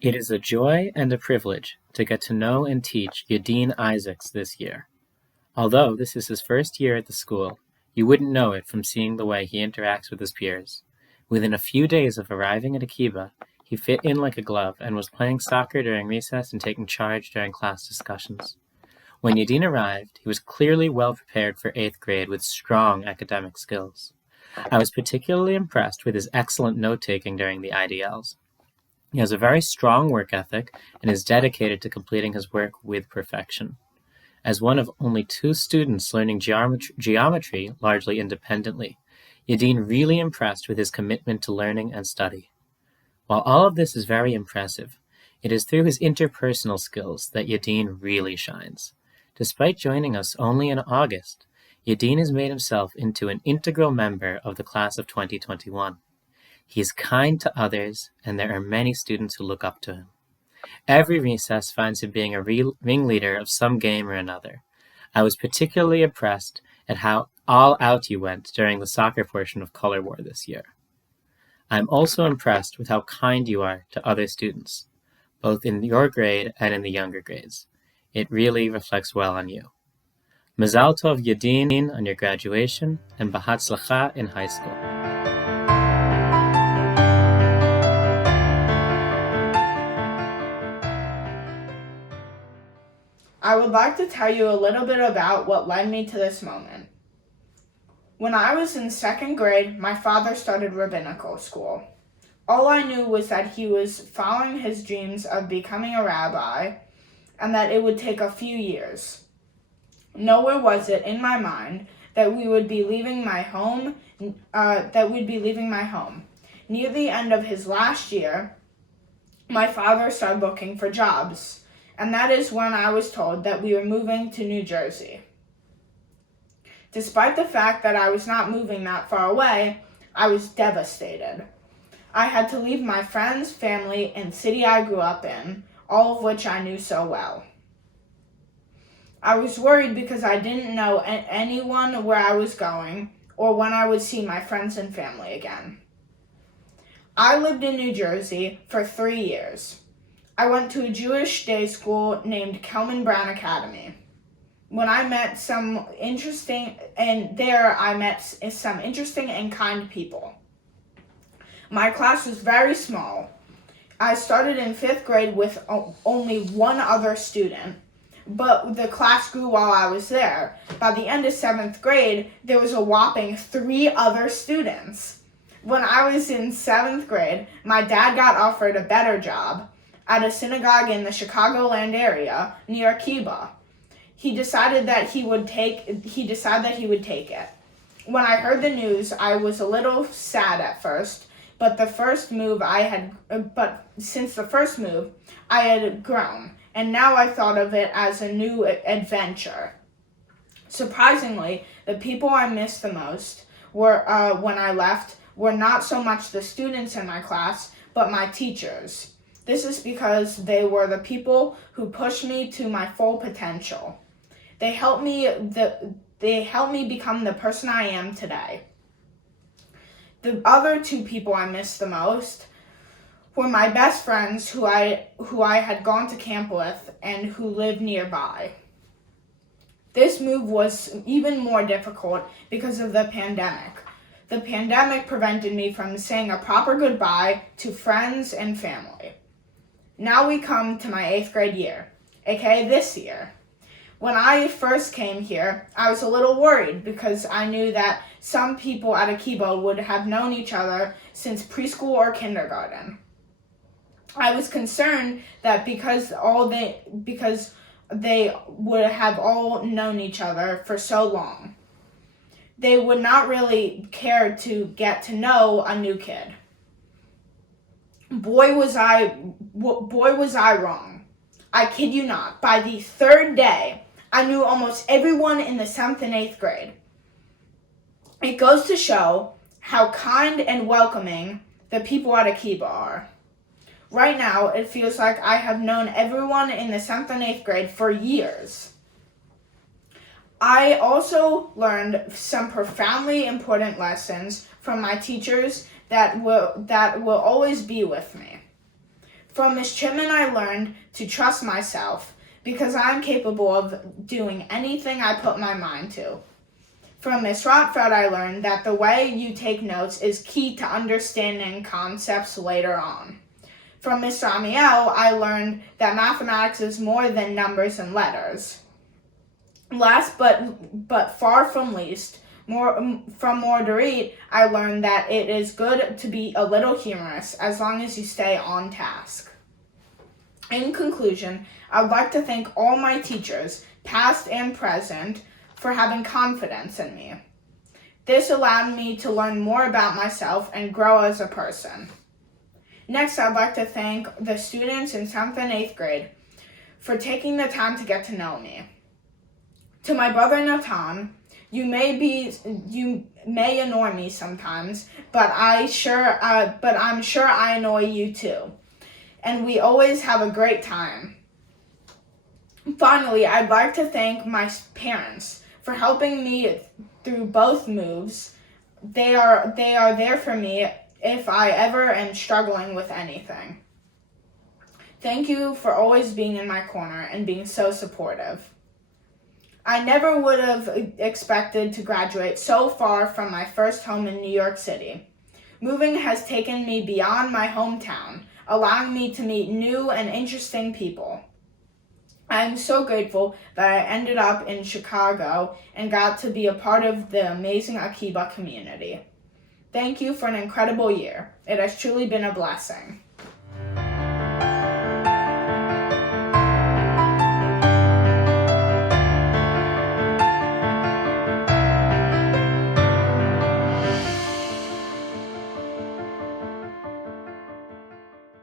It is a joy and a privilege to get to know and teach Yadin Isaacs this year. Although this is his first year at the school, you wouldn't know it from seeing the way he interacts with his peers. Within a few days of arriving at Akiba, he fit in like a glove and was playing soccer during recess and taking charge during class discussions. When Yadin arrived, he was clearly well prepared for 8th grade with strong academic skills. I was particularly impressed with his excellent note-taking during the IDLs. He has a very strong work ethic and is dedicated to completing his work with perfection. As one of only 2 students learning geometry largely independently, Yadin really impressed with his commitment to learning and study. While all of this is very impressive, it is through his interpersonal skills that Yadin really shines. Despite joining us only in August, Yadin has made himself into an integral member of the class of 2021. He is kind to others, and there are many students who look up to him. Every recess finds him being a ringleader of some game or another. I was particularly impressed at how all out you went during the soccer portion of Color War this year. I am also impressed with how kind you are to other students, both in your grade and in the younger grades. It really reflects well on you. Mazal Tov Yadin on your graduation, and Bahatzlacha in high school. I would like to tell you a little bit about what led me to this moment. When I was in 2nd grade, my father started rabbinical school. All I knew was that he was following his dreams of becoming a rabbi and that it would take a few years. Nowhere was it in my mind that we would be leaving my home. Near the end of his last year, my father started looking for jobs. And that is when I was told that we were moving to New Jersey. Despite the fact that I was not moving that far away, I was devastated. I had to leave my friends, family, and city I grew up in, all of which I knew so well. I was worried because I didn't know anyone where I was going or when I would see my friends and family again. I lived in New Jersey for 3 years. I went to a Jewish day school named Kelman Brown Academy. I met some interesting and kind people. My class was very small. I started in 5th grade with only one other student, but the class grew while I was there. By the end of 7th grade, there was a whopping 3 other students. When I was in 7th grade, my dad got offered a better job at a synagogue in the Chicagoland area near Akiba. He decided that he would take it. When I heard the news, I was a little sad at first, but since the first move, I had grown, and now I thought of it as a new adventure. Surprisingly, the people I missed the most when I left were not so much the students in my class, but my teachers. This is because they were the people who pushed me to my full potential. They helped me become the person I am today. The other 2 people I missed the most were my best friends who I had gone to camp with and who lived nearby. This move was even more difficult because of the pandemic. The pandemic prevented me from saying a proper goodbye to friends and family. Now we come to my 8th grade year, aka this year. When I first came here, I was a little worried because I knew that some people at Akiba would have known each other since preschool or kindergarten. I was concerned that because they would have all known each other for so long, they would not really care to get to know a new kid. Boy, was I wrong. I kid you not. By the 3rd day, I knew almost everyone in the 7th and 8th grade. It goes to show how kind and welcoming the people at Akiba are. Right now, it feels like I have known everyone in the 7th and 8th grade for years. I also learned some profoundly important lessons from my teachers that will always be with me. From Miss Chipman, I learned to trust myself because I'm capable of doing anything I put my mind to. From Miss Rotfeld, I learned that the way you take notes is key to understanding concepts later on. From Mr. Amiel, I learned that mathematics is more than numbers and letters. Last but far from least, from Marguerite, I learned that it is good to be a little humorous as long as you stay on task. In conclusion, I would like to thank all my teachers, past and present, for having confidence in me. This allowed me to learn more about myself and grow as a person. Next, I'd like to thank the students in 7th and 8th grade for taking the time to get to know me. To my brother Nathan, you may annoy me sometimes, but I'm sure I annoy you too. And we always have a great time. Finally, I'd like to thank my parents for helping me through both moves. They are there for me if I ever am struggling with anything. Thank you for always being in my corner and being so supportive. I never would have expected to graduate so far from my first home in New York City. Moving has taken me beyond my hometown, allowing me to meet new and interesting people. I am so grateful that I ended up in Chicago and got to be a part of the amazing Akiba community. Thank you for an incredible year. It has truly been a blessing.